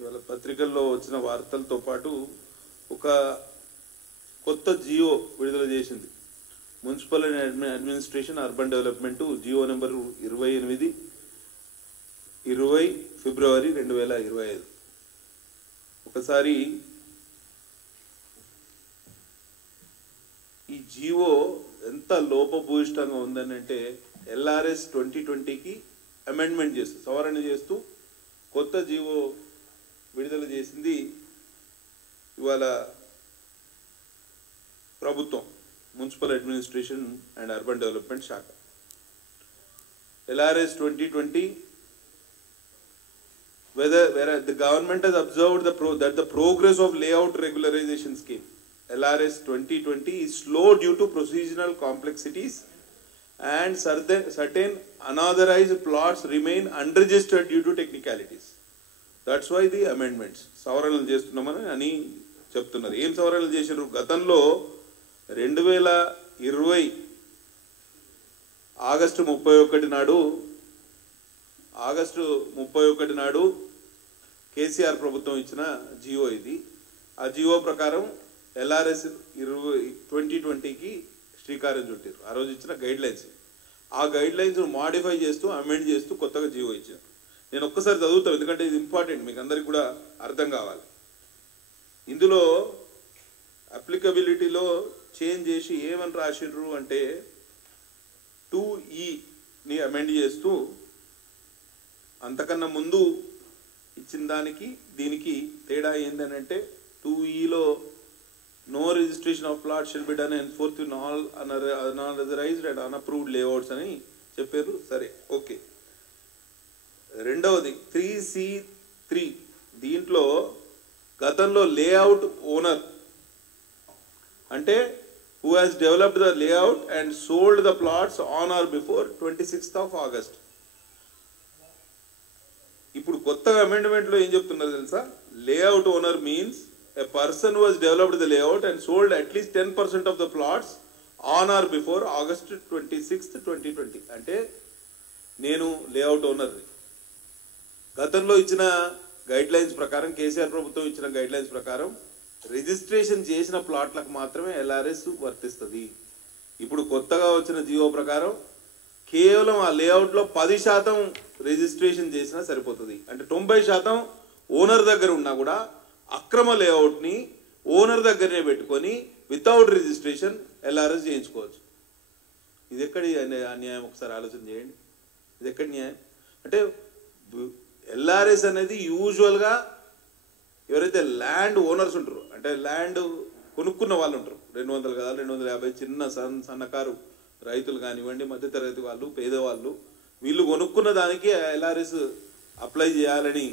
ఇవాళ పత్రికల్లో వచ్చిన వార్తలతో పాటు ఒక కొత్త జియో విడుదల చేసింది. Municipal administration urban development GO number 28 20 ఫిబ్రవరి 2025. ఒకసారి ఈ జియో ఎంత లోపభూయిష్టంగా ఉందని అంటే LRS 2020కి అమెండ్మెంట్ చేస్తూ సవరణ చేస్తూ కొత్త జియో విడుదల చేసింది ఇవాళ ప్రభుత్వం, municipal administration and urban development శాఖ. LRS 2020 whereas the government has observed that the progress of layout regularization scheme LRS 2020 is slow due to procedural complexities and certain unauthorized plots remain unregistered due to technicalities. That's why the amendments సవరణలు చేస్తున్నామని అని చెప్తున్నారు. ఏం సవరణలు చేశారు? గతంలో 2020 August 31 నాడు కేసీఆర్ ప్రభుత్వం ఇచ్చిన జియో ఇది. ఆ జియో ప్రకారం LRS 2020కి శ్రీకారం చుట్టారు. ఆ రోజు ఇచ్చిన గైడ్ లైన్స్, ఆ గైడ్ లైన్స్ మాడిఫై చేస్తూ అమెండ్ చేస్తూ కొత్తగా జియో ఇచ్చారు. నేను ఒక్కసారి చదువుతాను, ఎందుకంటే ఇది ఇంపార్టెంట్, మీకు అందరికి కూడా అర్థం కావాలి. ఇందులో అప్లికబిలిటీలో చేంజ్ చేసి ఏమని రాసిండ్రు అంటే 2E అమెండ్ చేస్తూ అంతకన్నా ముందు ఇచ్చిన దానికి దీనికి తేడా ఏందని అంటే 2Eలో no registration of plot shall be done and forth in all unauthorised and unapproved layouts అని చెప్పారు. సరే, ఓకే. రెండవది 3C3, దీంట్లో గతంలో లేఅవుట్ ఓనర్ అంటే who has developed the layout and sold the plots on or before 26th of August. ఇప్పుడు కొత్తగా అమెండ్మెంట్లో ఏం చెప్తున్నారు తెలుసా? Layout owner means a person who has developed the layout and sold at least 10% of the plots on or before August 26th, 2020. అంటే నేను layout owner. గతంలో ఇచ్చిన guide lines ప్రకారం, కేసీఆర్ ప్రభుత్వం ఇచ్చిన గైడ్ లైన్స్ ప్రకారం రిజిస్ట్రేషన్ చేసిన ప్లాట్లకు మాత్రమే LRS వర్తిస్తుంది. ఇప్పుడు కొత్తగా వచ్చిన జియో ప్రకారం కేవలం ఆ లేఅవుట్లో 10% రిజిస్ట్రేషన్ చేసినా సరిపోతుంది. అంటే 90% ఓనర్ దగ్గర ఉన్నా కూడా అక్రమ లేఅవుట్ని ఓనర్ దగ్గరనే పెట్టుకొని వితౌట్ రిజిస్ట్రేషన్ LRS చేయించుకోవచ్చు. ఇది ఎక్కడి అన్యాయం? ఒకసారి ఆలోచన చేయండి. ఇది ఎక్కడి న్యాయం? అంటే LRS అనేది యూజువల్గా ఎవరైతే ల్యాండ్ ఓనర్స్ ఉంటారో, అంటే ల్యాండ్ కొనుక్కున్న వాళ్ళు ఉంటారు, 200 గదాలు 250 చిన్న సన్నకారు రైతులు కానివ్వండి, మధ్యతరగతి వాళ్ళు, పేదవాళ్ళు, వీళ్ళు కొనుక్కున్న దానికి LRS అప్లై చేయాలని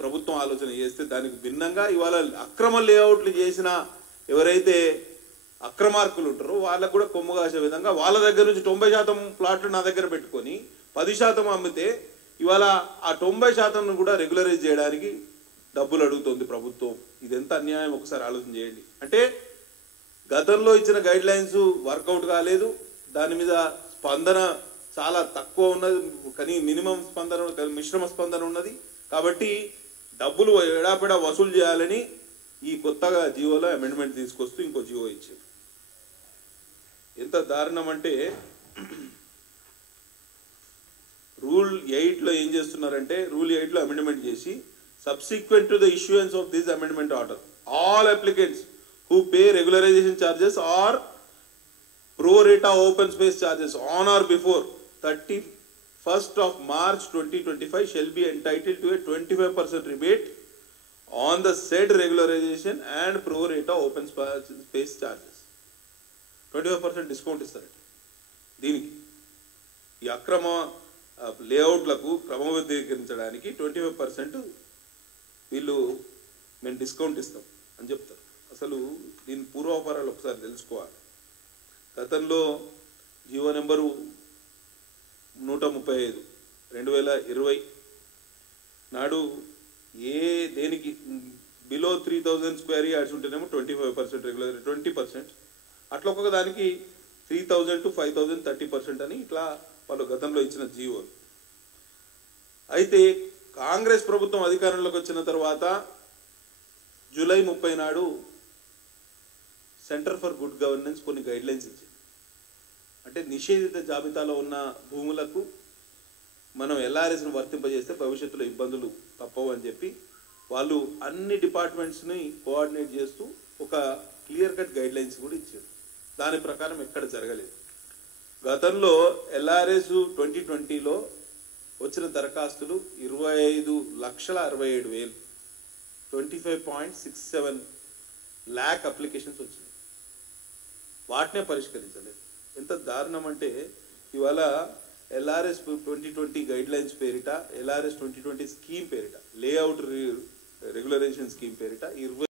ప్రభుత్వం ఆలోచన చేస్తే, దానికి భిన్నంగా ఇవాళ అక్రమ లేఅవుట్లు చేసిన ఎవరైతే అక్రమార్కులు ఉంటారో వాళ్ళకు కూడా కొమ్ము కాసే విధంగా వాళ్ళ దగ్గర నుంచి 90% ప్లాట్లు నా దగ్గర పెట్టుకొని 10% అమ్మితే ఇవాళ ఆ 90% కూడా రెగ్యులరైజ్ చేయడానికి డబ్బులు అడుగుతుంది ప్రభుత్వం. ఇది ఎంత అన్యాయం ఒకసారి ఆలోచన చేయండి. అంటే గతంలో ఇచ్చిన గైడ్ లైన్స్ వర్కౌట్ కాలేదు, దాని మీద స్పందన చాలా తక్కువ ఉన్నది, కానీ మినిమం స్పందన, మిశ్రమ స్పందన ఉన్నది. కాబట్టి డబ్బులు ఎడాపెడా వసూలు చేయాలని ఈ కొత్తగా జియోలో అమెండ్మెంట్ తీసుకొస్తూ ఇంకో జియో ఇచ్చారు. ఎంత దారుణం అంటే రూల్ 8లో ఏం చేస్తున్నారంటే, రూల్ 8లో అమెండ్మెంట్ చేసి subsequent to the issuance of this amendment order, all applicants who pay regularization charges or pro rata open space charges on or before 31st of March 2025 shall be entitled to a 25% rebate on the said regularization and pro rata open space charges. 25% discount ఇస్తారు. దీనికి ఈ అక్రమ లేఅవుట్లకు క్రమబద్ధీకరించడానికి 25% వీళ్ళు మేము discount ఇస్తాం అని చెప్తారు. అసలు దీని పూర్వాపరాలు ఒకసారి తెలుసుకోవాలి. గతంలో జియో నెంబరు 135 2020 నాడు దేనికి బిలో 3000 స్క్వేర్ యార్డ్స్ ఉంటేనేమో 25% రెగ్యులర్, 20%, అట్లా ఒక్కొక్క దానికి 3000 to 5000 30% అని ఇట్లా వాళ్ళు గతంలో ఇచ్చిన జియో. అయితే కాంగ్రెస్ ప్రభుత్వం అధికారంలోకి వచ్చిన తర్వాత జూలై 30 నాడు సెంటర్ ఫర్ గుడ్ గవర్నెన్స్ కొన్ని గైడ్లైన్స్ ఇచ్చింది. అంటే నిషేధిత జాబితాలో ఉన్న భూములకు మనం ఎల్ఆర్ఎస్ను వర్తింపజేస్తే భవిష్యత్తులో ఇబ్బందులు తప్పవు అని చెప్పి వాళ్ళు అన్ని డిపార్ట్మెంట్స్ని కోఆర్డినేట్ చేస్తూ ఒక క్లియర్ కట్ గైడ్లైన్స్ కూడా ఇచ్చారు. దాని ప్రకారం ఎక్కడ జరగలేదు. గతంలో ఎల్ఆర్ఎస్ 2020లో వచ్చిన దరఖాస్తులు 25,67,000 25.67 lakh అప్లికేషన్స్ వచ్చినాయి. వాటినే పరిష్కరించలేదు. ఎంత దారుణం అంటే ఇవాళ ఎల్ఆర్ఎస్ 2020 గైడ్లైన్స్ పేరిట, ఎల్ఆర్ఎస్ 2020 స్కీమ్ పేరిట, లేఅవుట్ రెగ్యులరైజేషన్ స్కీమ్ పేరిట